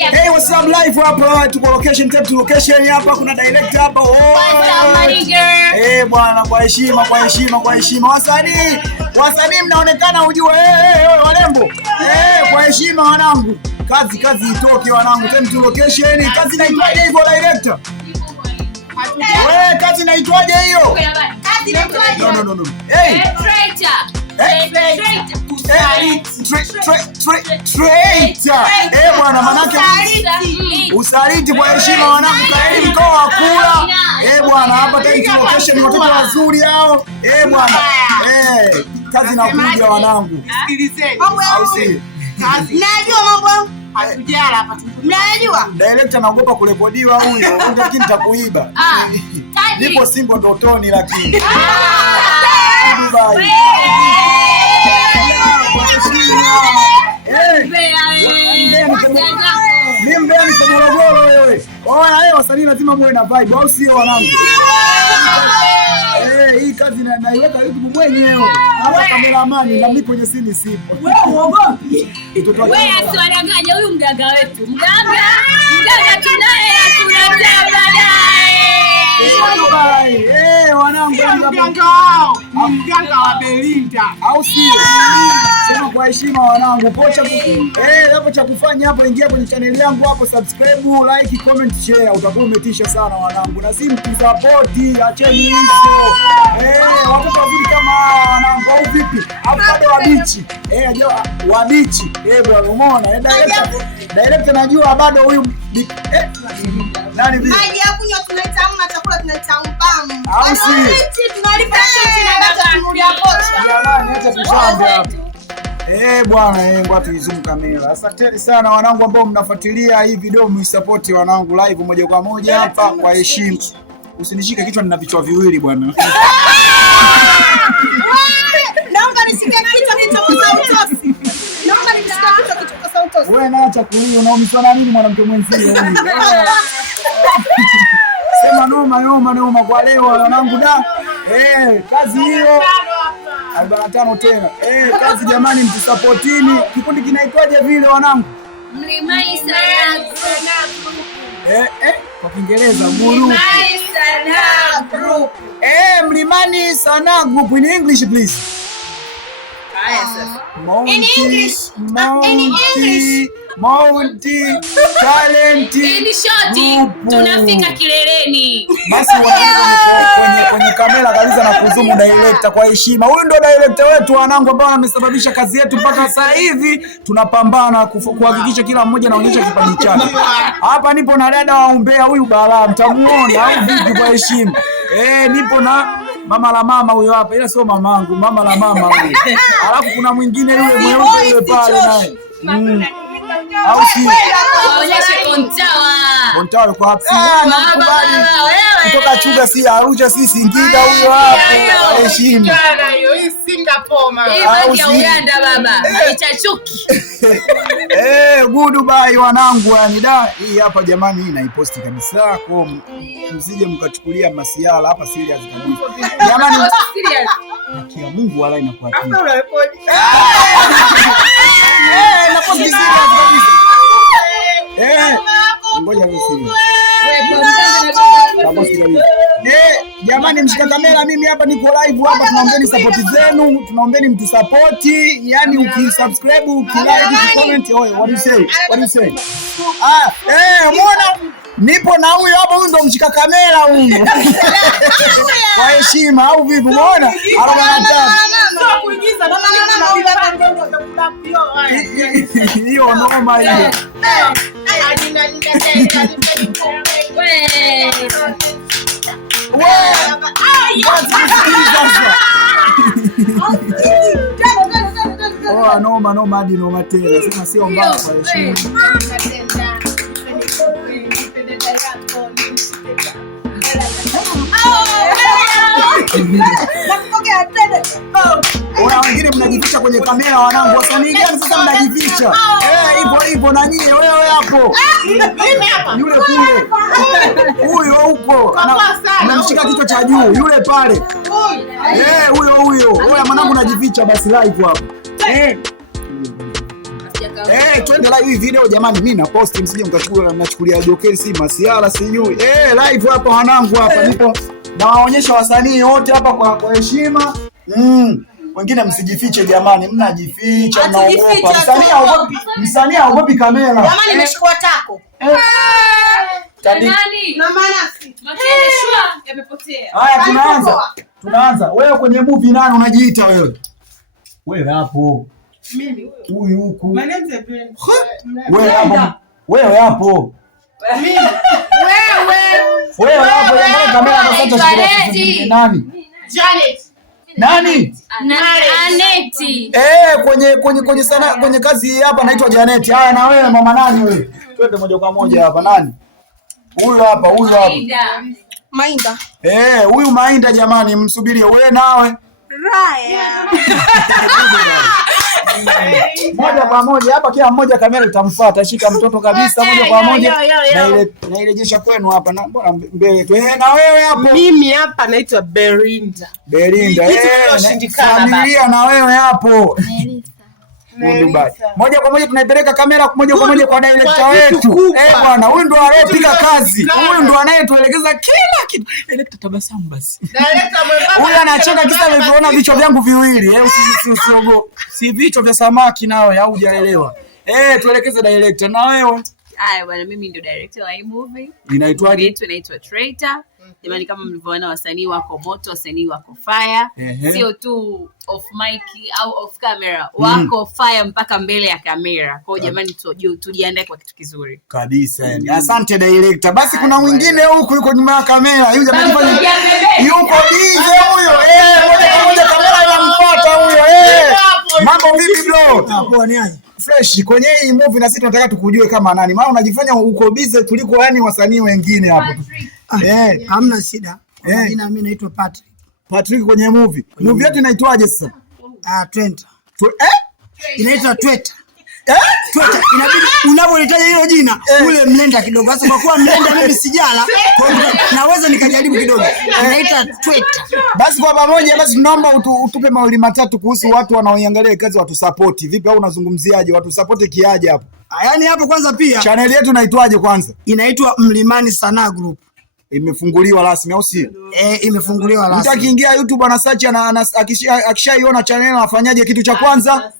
Hey, what's up live hapa? Tuko location tape to location hapa, kuna director hapa. Bwana, kwa heshima. Wasanii mnaonekana ujue. Warembo. Kwa heshima wanangu. Kazi itoke wanangu. Tape to location. Kazi inaitwaje hivyo director? Kazi inaitwaje hiyo? No. Hey. Traitor. Bwana, manake usaliti kwa heshima wanangu, kaeni mkoa wa kula. Bwana, hapa tayari location watoto wazuri hao. Bwana. Kazi inakuja wanangu. Sikilizeni. Au si? Najua mambo hatujala hapa. Mnajua? Director naogopa kurekodiwa huyo. Lakini nitakuiba. Nipo simple ndotoni lakini. Mimi kwa Morogoro wewe. Wasanii lazima muwe na vibe au sio wanangu? Hii kazi naiweka YouTube mwenyewe. Hawa kameramani na mimi kwenye sini sipo. Wewe uogopi? Wewe asiwadanganye huyu mganga wetu. Mganga tunaye tunatea baadaye. Wanangu mganga wa Belinda. Au sio? Sema kwa heshima wanangu. Pocha hapo cha kufanya hapo, ingia kwenye channel yangu hapo, subscribe, like, comment, share, utakuwa umetisha sana wanangu. Na simu support, acheni hizo. Watoto wazuri kama wanangu au vipi? Hapo bado wabichi. Wabichi. Bwana umeona? Director najua bado huyu nani vipi? Maji ya kunywa tunaitamna, chakula tunaitamna. Au si? Tunalipa cheti na bata tunulia kocha. Acha tushambe hapo. Bwana, ngoja tuizoom kamera. Asanteni sana wanangu ambao mnafuatilia hii video, msupport wanangu live moja kwa moja hapa kwa heshima. Usinishike kichwa, nina vichwa viwili bwana. Naomba nishike kichwa kwa sauti. Naomba nishike kichwa kwa sauti. Wewe naacha kulia, unaumishana nini mwanamke mwenzio huyu? Sema noma kwa leo wanangu da. Kazi hiyo 45 tena. Kazi jamani, mtusupportini. Kikundi kinaitwaje vile wanangu? Mlimani Sanaa Group. Kwa Kiingereza guru. Mlimani Sanaa Group. Mlimani Sanaa Group in English please. In English. Monty Talent. In short, tunafika kileleni. Basi kwenye kamera kabisa na kuzumu director kwa heshima. Huyu ndio director wetu wanangu, ambao amesababisha kazi yetu mpaka sasa hivi tunapambana kuhakikisha kila mmoja anaonyesha kipaji chake. Hapa nipo na dada wa Umbea, huyu Balaa mtamuona au vipi kwa heshima. Nipo na mama la mama huyo hapa, ila sio mamangu, mama la mama huyo. Alafu kuna mwingine yule mweupe yule pale naye. Au si? Waonyeshe Kontawa kwa hapo. Nakubali. Kutoka Chuga si Arusha si Singida huyo hapo. Heshima. Hii Singapore mama. Hii ya Uganda baba. Haichachuki. Goodbye wanangu yani da. Hii hapa jamani, hii naiposti kabisa kwa msije mkachukulia masiala hapa, serious kabisa. Jamani serious. Haki ya Mungu wala inakuwa. Hapa unarekodi. Naposti serious kabisa. Ngoja mimi. Jamani, mshika kamera, mimi hapa niko live hapa, tunaombeni support zenu, tunaombeni mtusupport, yani ukisubscribe, ukilike, ukicomment, what do you say? Umeona? Nipo na huyo hapa, huyu ndo mshika kamera huyu. Kwa heshima au vipi umeona? 45. Hiyo noma hiyo. Noma hadi noma tena. Sema sio mbaya kwa heshima. Wengine mnajificha kwenye kamera wanangu. Wasanii gani sasa mnajificha? Hivyo na nyie wewe hapo. Yule kule. Huyo huko. Anamshika kichwa cha juu. Yule pale. Huyo. Oya mwanangu, najificha basi live hapo. Twende live hii video jamani, mimi na post msije mkachukulia jokeri si masiara sijui. Live hapa wanangu hapa nipo nawaonyesha wasanii wote hapa kwa heshima. Wengine msijifiche jamani, mnajificha mnaogopa. Msanii haogopi kamera. Jamani nimeshukua tako. Nani? Na manasi. Makini shua yamepotea. Haya tunaanza. Wewe kwenye movie nani unajiita wewe? Wewe hapo. Mimi huyu huku. My name is Brenda. Wewe hapo. Wewe hapo. Mimi. Wewe hapo ndio kamera unasata nani? Janet. Nani? Janeti. Kwenye sana kwenye kazi hapa naitwa Janet. Haya na wewe mama nani wewe? Twende moja kwa moja hapa nani? Huyu hapa. Mainda. Huyu Mainda jamani, msubirie wewe nawe. Raya. Moja kwa moja hapa, kila mmoja kamera itamfuata. Shika mtoto kabisa moja kwa moja. Na irejesha kwenu hapa na mbona mbele tu. Na wewe hapo. Mimi hapa naitwa Belinda. Familia na wewe hapo. Moja kwa moja tunaipeleka kamera moja kwa moja kwa director wetu. Bwana, huyu ndo anayepiga kazi. Huyu ndo anayetuelekeza kila kitu. Director tabasamu basi. Director mwembamba. Huyu anacheka kisa ameviona vichwa vyangu viwili. Si vichwa vya samaki nao au hujaelewa. Tuelekeze director na wewe. Haya bwana, mimi ndio director wa hii movie. Inaitwaje? Inaitwa Traitor. Jamani, kama mlivyoona wasanii wako moto, wasanii wako fire. Sio tu off mic au off camera, wako fire mpaka mbele ya kamera. Kwa hiyo jamani, tujiandae kwa kitu kizuri kabisa yani. Asante director. Basi kuna mwingine huko yuko nyuma ya kamera. Huyu jamani yuko busy huyo. Moja kwa moja kamera inamfuata huyo. Mambo vipi bro? Poa ni aje? Fresh. Kwenye hii movie na sisi tunataka tukujue kama nani. Maana unajifanya uko busy kuliko yani wasanii wengine hapo. Hamna shida. Jina mimi naitwa Patrick. Patrick kwenye movie. Movie yetu inaitwaje sasa? Twenta. Inaitwa Tweta. Tweta. Inabidi unapolitaja hilo jina ule mlenda kidogo. Sasa kwa kuwa mlenda mimi sijala, naweza nikajaribu kidogo. Inaitwa Tweta. Basi kwa pamoja basi tunaomba utupe mawili matatu kuhusu watu wanaoiangalia kazi watu support. Vipi au unazungumziaje watu support kiaje hapo? Yaani hapo kwanza pia channel yetu inaitwaje kwanza? Inaitwa Mlimani Sanaa Group. Imefunguliwa rasmi au sio? Imefunguliwa rasmi. Mtu akiingia YouTube ana search akishaiona channel anafanyaje kitu cha kwanza?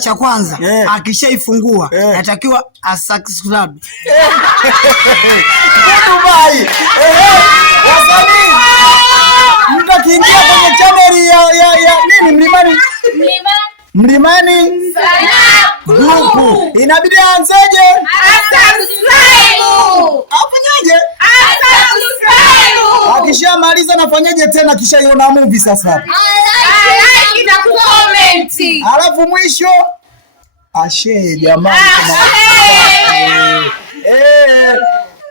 Cha kwanza akishaifungua natakiwa asubscribe. Dubai. Wasanii. Mtu akiingia kwenye channel ya nini Mlimani Sanaa Group. Inabidi aanzeje? Subscribe. Afanyaje? Subscribe. Akishamaliza nafanyaje tena kishaiona movie sasa? Like na comment. Alafu mwisho ashare jamani.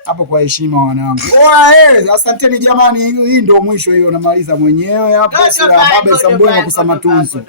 Hapo kwa heshima wanangu. Asanteni jamani, hii ndio mwisho hiyo namaliza mwenyewe hapo. Sila baba Sambwe na kusamatunzo.